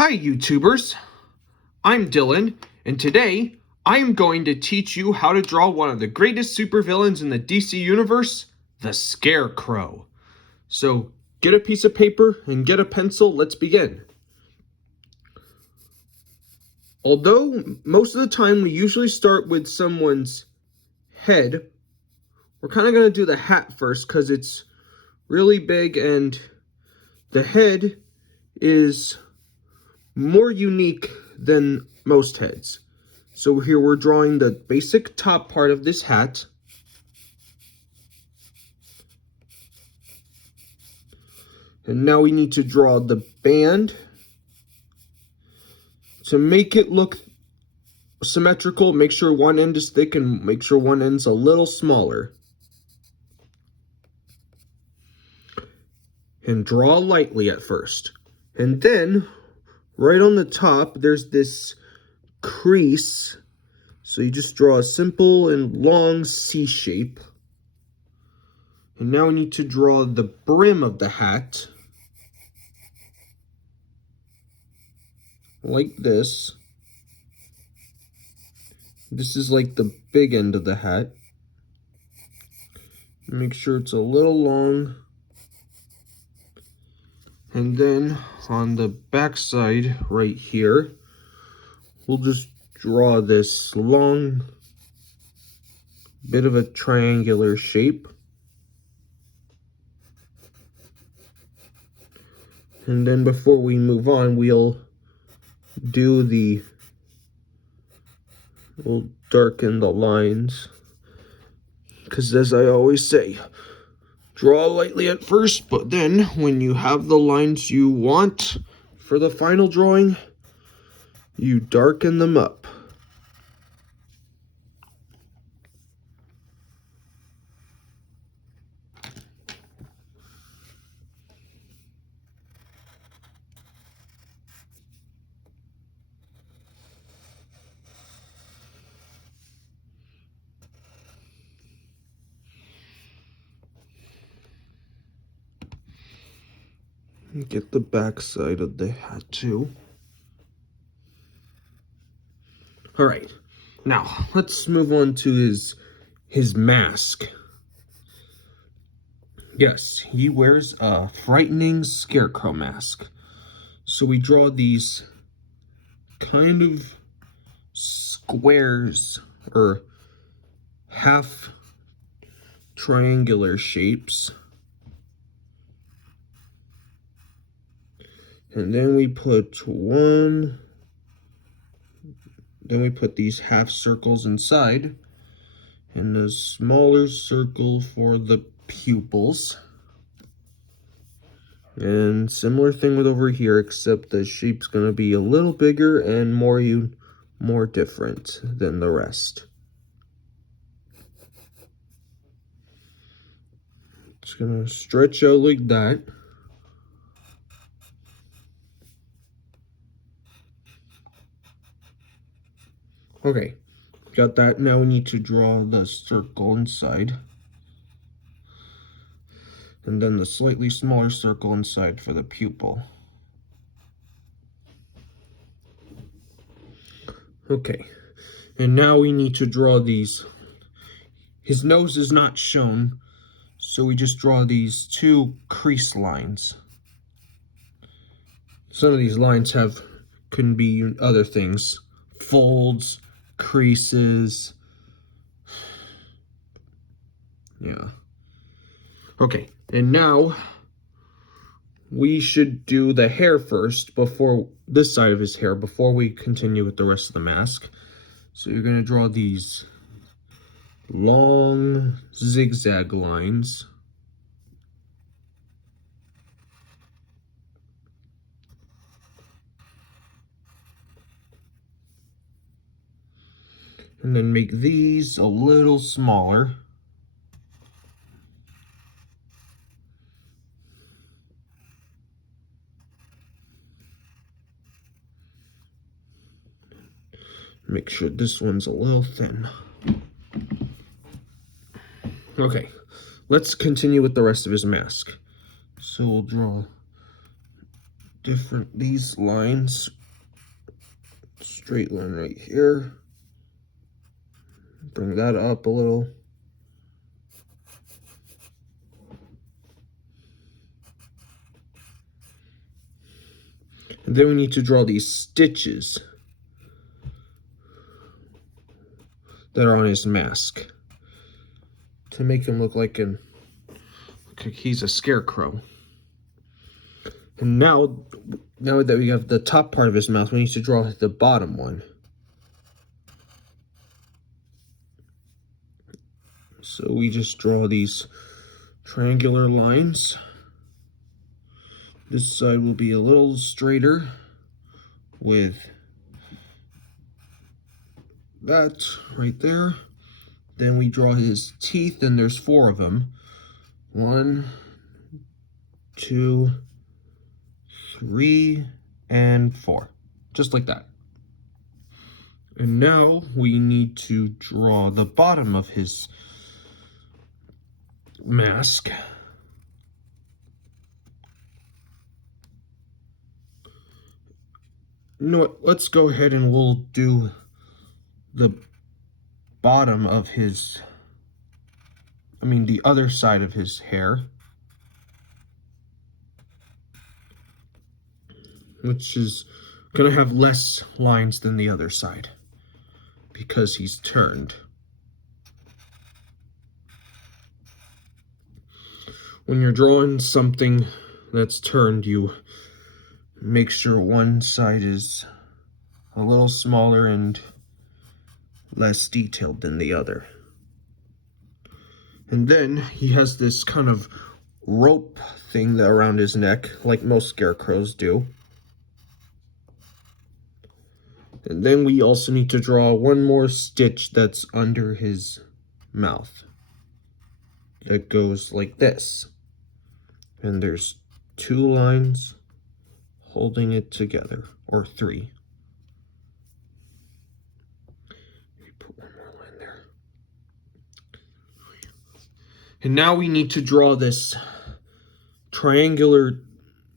Hi YouTubers, I'm Dylan, and today I am going to teach you how to draw one of the greatest supervillains in the DC Universe, the Scarecrow. So get a piece of paper and get a pencil, let's begin. Although most of the time we usually start with someone's head, we're kind of going to do the hat first because it's really big and the head is more unique than most heads. So here we're drawing the basic top part of this hat. And now we need to draw the band. To make it look symmetrical, make sure one end is thick and make sure one end's a little smaller. And draw lightly at first. And then, right on the top, there's this crease. So you just draw a simple and long C shape. And now we need to draw the brim of the hat. Like this. This is like the big end of the hat. Make sure it's a little long. And then on the back side right here, we'll just draw this long bit of a triangular shape. And then before we move on, we'll darken the lines. Because as I always say, draw lightly at first, but then when you have the lines you want for the final drawing, you darken them up. Get the back side of the hat too. Alright, now let's move on to his mask. Yes, he wears a frightening Scarecrow mask. So we draw these kind of squares or half triangular shapes. And then we put these half circles inside, and a smaller circle for the pupils. And similar thing with over here, except the shape's gonna be a little bigger and more different than the rest. Just gonna stretch out like that. Okay, got that. Now we need to draw the circle inside. And then the slightly smaller circle inside for the pupil. Okay, and now we need to draw these. His nose is not shown, so we just draw these two crease lines. Some of these lines can be other things. Folds, creases. Yeah. Okay, and now we should do the hair first, before this side of his hair, before we continue with the rest of the mask. So you're gonna draw these long zigzag lines. And then make these a little smaller. Make sure this one's a little thin. Okay, let's continue with the rest of his mask. So we'll draw these lines. Straight line right here. Bring that up a little. And then we need to draw these stitches that are on his mask to make him look like he's a scarecrow. And now that we have the top part of his mouth, we need to draw the bottom one. So we just draw these triangular lines. This side will be a little straighter with that right there. Then we draw his teeth, and there's 4 of them. 1, 2, 3, and 4. Just like that. And now we need to draw the bottom of his mask. You know what? Let's go ahead and we'll do the bottom of his, the other side of his hair, which is going to have less lines than the other side because he's turned. When you're drawing something that's turned, you make sure one side is a little smaller and less detailed than the other. And then he has this kind of rope thing around his neck, like most scarecrows do. And then we also need to draw one more stitch that's under his mouth. That goes like this. And there's 2 lines holding it together, or 3. Maybe put one more line there. And now we need to draw this triangular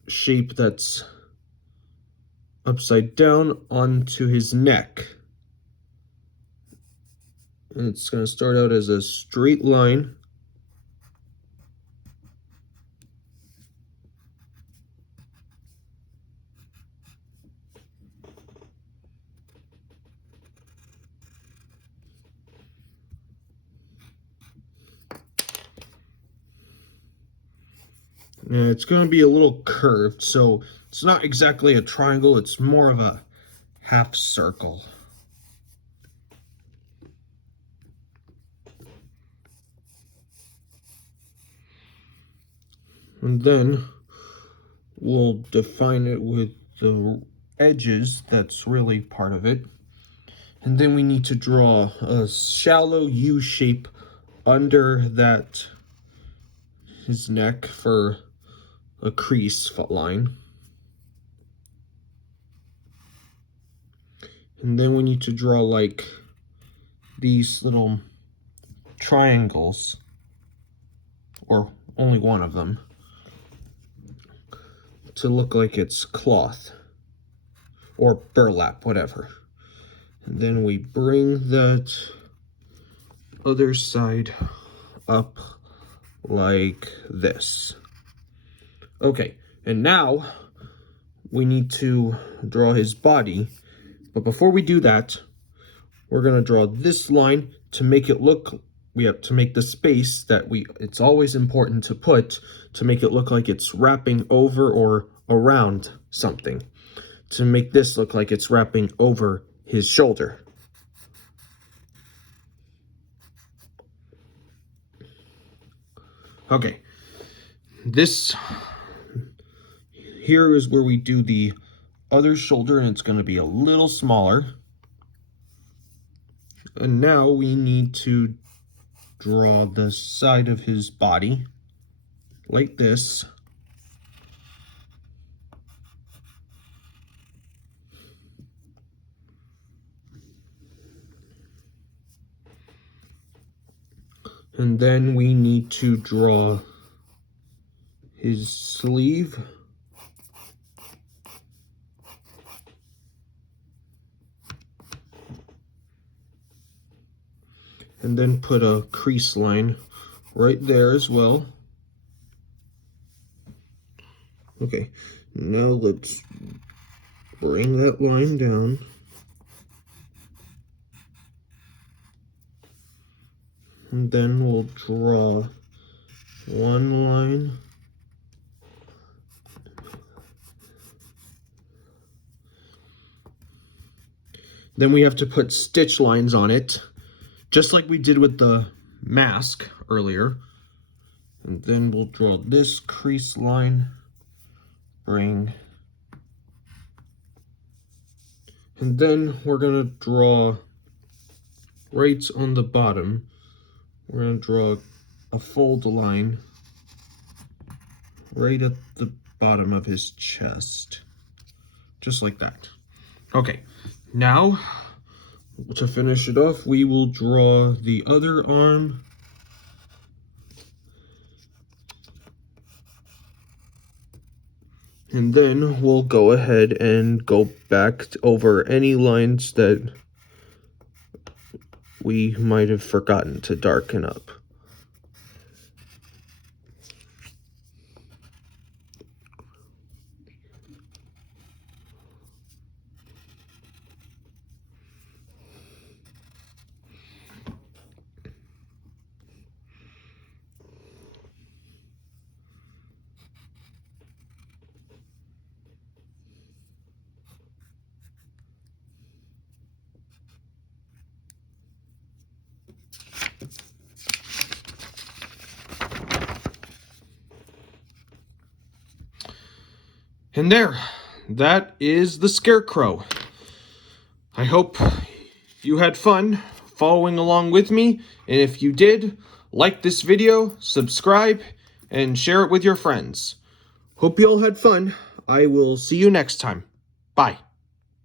shape that's upside down onto his neck. And it's going to start out as a straight line. And it's going to be a little curved, so it's not exactly a triangle, it's more of a half circle. And then we'll define it with the edges, that's really part of it. And then we need to draw a shallow U shape under his neck for a crease line. And then we need to draw like these little triangles, or only one of them, to look like it's cloth or burlap, whatever. And then we bring that other side up like this. Okay, and now we need to draw his body, but before we do that, we're going to draw this line to make it look, we have to make the space that it's always important to put to make it look like it's wrapping over or around something, to make this look like it's wrapping over his shoulder. Okay, this here is where we do the other shoulder, and it's going to be a little smaller. And now we need to draw the side of his body like this. And then we need to draw his sleeve And then put a crease line right there as well. Okay, now let's bring that line down. And then we'll draw one line. Then we have to put stitch lines on it, just like we did with the mask earlier. And then we'll draw this crease line, bring, and then we're gonna draw right on the bottom. We're gonna draw a fold line right at the bottom of his chest, just like that. Okay, now to finish it off, we will draw the other arm. And then we'll go ahead and go back over any lines that we might have forgotten to darken up. And there, that is the Scarecrow. I hope you had fun following along with me, and if you did, like this video, subscribe, and share it with your friends. Hope you all had fun. I will see you next time. Bye.